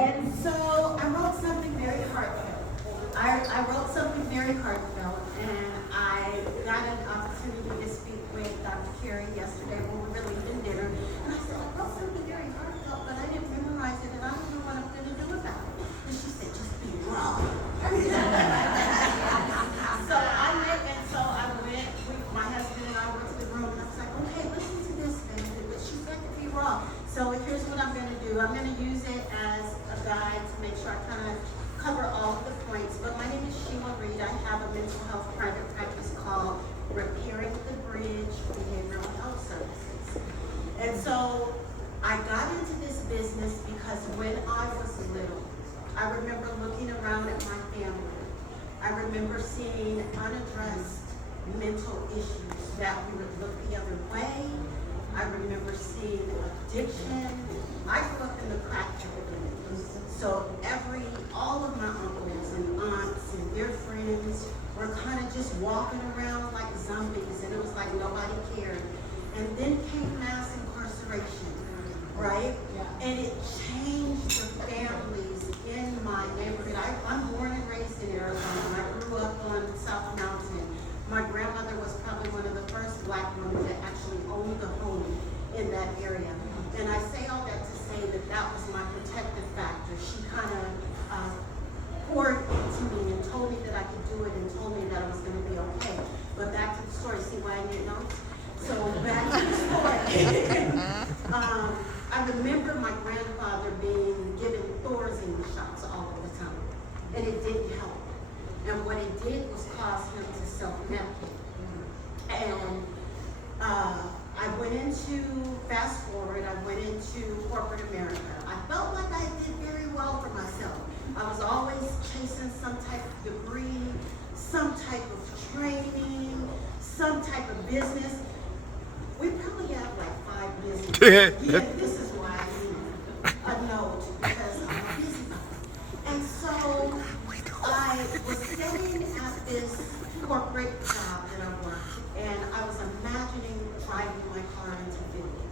And so I wrote something very heartfelt. I wrote something very heartfelt, and I got an opportunity to speak with Dr. Carey yesterday when we were leaving dinner. And I said, I wrote something very heartfelt, but I didn't memorize it, and I don't know what I'm going to do about it. And she said, just be wrong. So I went, my husband and I went to the room, and I was like, okay, listen to this thing. She said to be wrong. So here's what I'm going to do. I'm going to use it as a guide to make sure I kind of cover all of the points. But my name is Sheila Reed. I have a mental health private practice called Repairing the Bridge Behavioral Health Services. And so I got into this business because when I was little, I remember looking around at my family. I remember seeing unaddressed mental issues that we would look the other way. I remember seeing addiction. I grew up in the crack epidemic. So all of my uncles and aunts and their friends were kind of just walking around like zombies, and it was like nobody cared. And then came mass incarceration, right? Yeah. And it changed the families in my neighborhood. I'm born and raised in Arizona. I grew up on South Mountain. My grandmother was probably one of the first Black women that actually owned a home in that area. And I say all that to say that that was my protective factor. She kind of poured into me and told me that I could do it and told me that I was going to be okay. But back to the story. See why I need notes? So back to the story. I remember my grandfather being given Thorazine shots all of the time. And it didn't help. And what it did was cause him to self-medicate. And I went into, fast forward, I went into corporate America. I felt like I did very well for myself. I was always chasing some type of degree, some type of training, some type of business. We probably have like 5 businesses. Yeah, this is why I need a note, because I'm a busybody. And so I was sitting at this corporate job that I worked, and I was imagining driving my car into Philly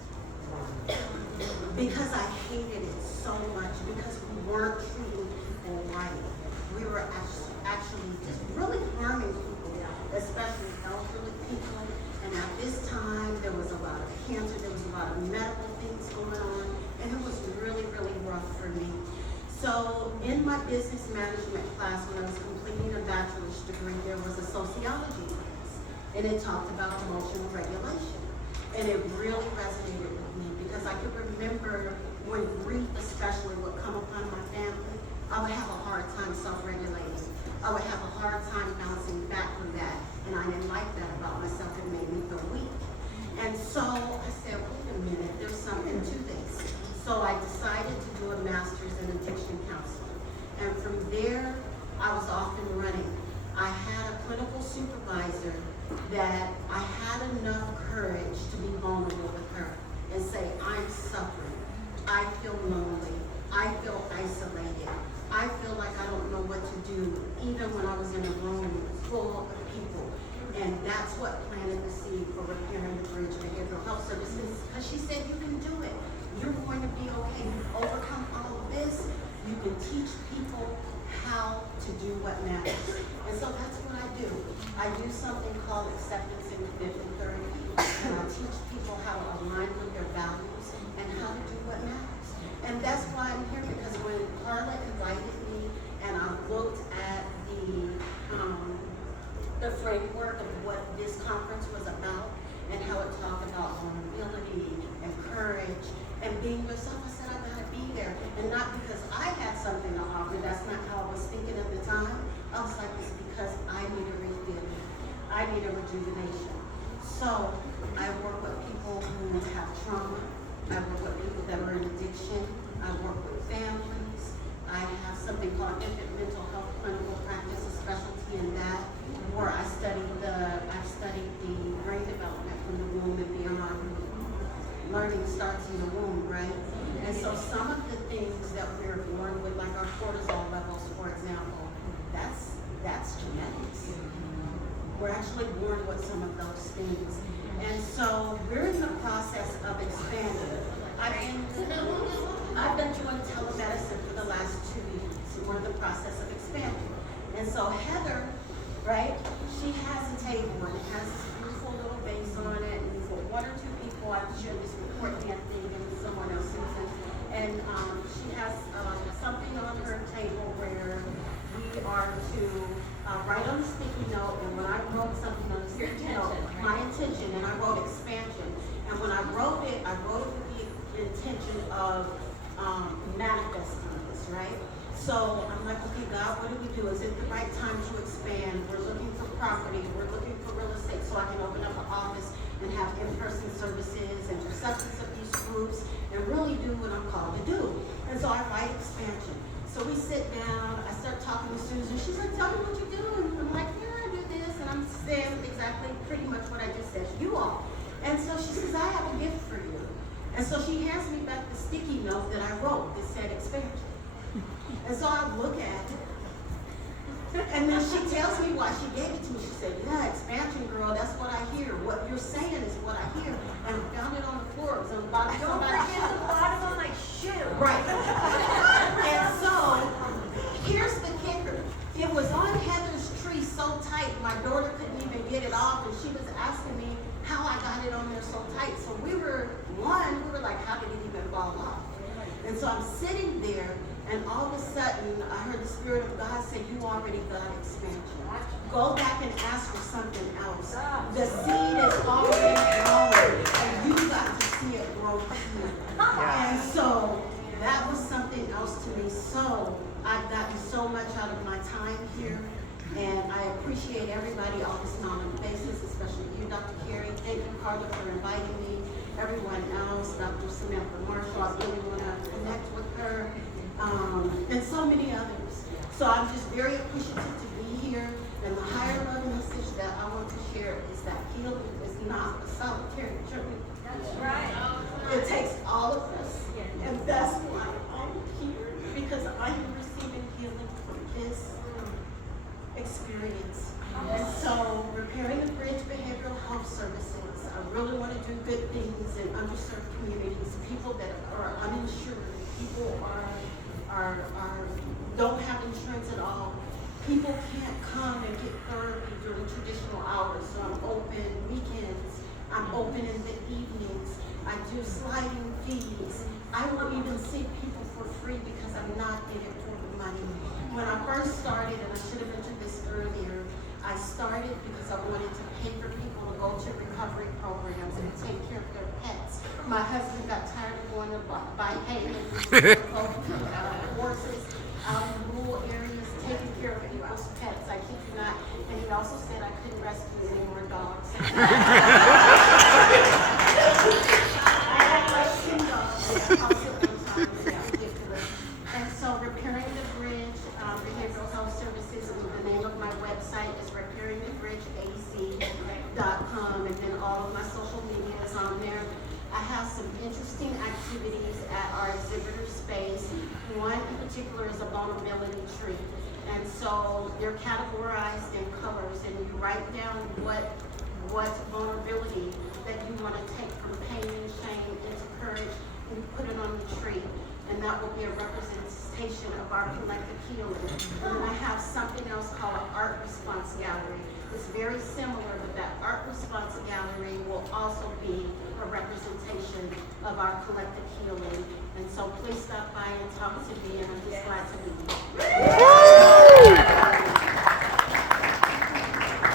because I hated it so much, because we weren't treating people right. We were actually just really harming people, especially elderly people. And at this time, there was a lot of cancer, there was a lot of medical things going on, and it was really, really rough for me. So in my business management class, when I was completing a bachelor's degree, there was a sociology class, and it talked about emotional regulation. And it really resonated with me because I could remember when grief especially would come upon my family, I would have a hard time self-regulating. I would have a hard time bouncing back from that, and I didn't like that about myself. It made me feel weak. And so I said, wait a minute, there's something to this. So I decided to do a master's in addiction counseling. And from there, I was off and running. I had a clinical supervisor that I had enough courage to be vulnerable with her and say, I'm suffering. I feel lonely. I feel isolated. I feel like I don't know what to do, even when I was in a room full of people. And that's what planted the seed for Repairing the Bridge Behavioral Health Services, because she said, you can do it. You're going to be okay. You overcome all of this. You can teach people how to do what matters. And so that's what I do. I do something called acceptance in the 50-30. And I teach people how to align with their values and how to do what matters. And that's why I'm here, because when Carla invited me and I looked at the framework of what this conference was about and how it talked about vulnerability and courage and being yourself, I said, I gotta be there. And not because I had something to offer, that's not how I was thinking at the time. I was like, it's because I need a refilling. I need a rejuvenation. So I work with people who have trauma. I work with people that are in addiction. I work with families. I have something called infant mental health clinical practice, a specialty in that, where I've studied the brain development from the womb and beyond. Learning starts in the womb, right? And so some of the things that we're born with, like our cortisol levels, for example, that's genetics. We're actually born with some of those things. And so we're in the process of expanding. I've been doing telemedicine for the last process of expanding. And so Heather, right, she has a table and it has this beautiful little base on it, and for one or two people, I'm sure this report can't think, and someone else, Susan, and she has something on her table where we are to write on the sticky note, and when I wrote something on the sticky note, my intention, and I wrote expansion, and when I wrote it with the intention of manifesting this, right? So I'm like, okay, God, what do we do? Is it the right time to expand? We're looking for property, we're looking for real estate, so I can open up an office and have in-person services and for substance abuse groups and really do what I'm called to do. And so I write expansion. So we sit down, I start talking to Susan. She's like, tell me what you're doing. I'm like, yeah, I do this. And I'm saying exactly pretty much what I just said to you all. And so she says, I have a gift for you. And so she hands me back the sticky note that I wrote that said expansion. And so I look at it. And then she tells me why she gave it to me. She said, yeah, expansion, girl, that's what I hear. What you're saying is what I hear. And I found it on the floor. It was on the bottom. Don't forget the bottom of my shoe. Right. And so, here's the kicker. It was on Heather's tree so tight, my daughter couldn't even get it off, and she was asking me how I got it on there so tight. So we were like, how did it even fall off? And so I'm sitting there, and all of a sudden, I heard the Spirit of God say, you already got expansion. Go back and ask for something else. The seed is already growing, and you got to see it grow here. And so, that was something else to me. So, I've gotten so much out of my time here, and I appreciate everybody on this non-anonymous basis, especially you, Dr. Carey. Thank you, Carla, for inviting me. Everyone else, Dr. Samantha Marshall, I really want to connect with her. And so many others. So I'm just very appreciative to be here. And the higher level message that I want to share is that healing is not a solitary journey. That's right. It takes all of us. And that's why I'm here, because I am receiving healing from this experience. And so repairing the bridge behavioral health services, I really want to do good things in underserved communities, people that are uninsured, people don't have insurance at all. People can't come and get therapy during traditional hours, so I'm open weekends, I'm open in the evenings, I do sliding fees. I will even see people for free because I'm not in it for the money. When I first started, and I should have mentioned this earlier, I started because I wanted to pay for people to go to recovery programs and take care of their pets. My husband got tired of going to buy hay and horses out in rural areas, taking care of people's pets. I kid you not. And he also said I couldn't rescue any more dogs. I had like 10 dogs in the house at one time. It was ridiculous. And so repairing the bridge, behavioral health services, and the name of my website is repairingthebridgeac.com, and then all of my social media is on there. I have some interesting activities at our exhibitor space. One in particular is a vulnerability tree. And so they're categorized in colors, and you write down what vulnerability that you want to take from pain, shame, into courage, and you put it on the tree. And that will be a representation of our collective healing. And then I have something else called an art response gallery. It's very similar, but that art response gallery will also be a representation of our collective healing. And so please stop by and talk to me, and I'm just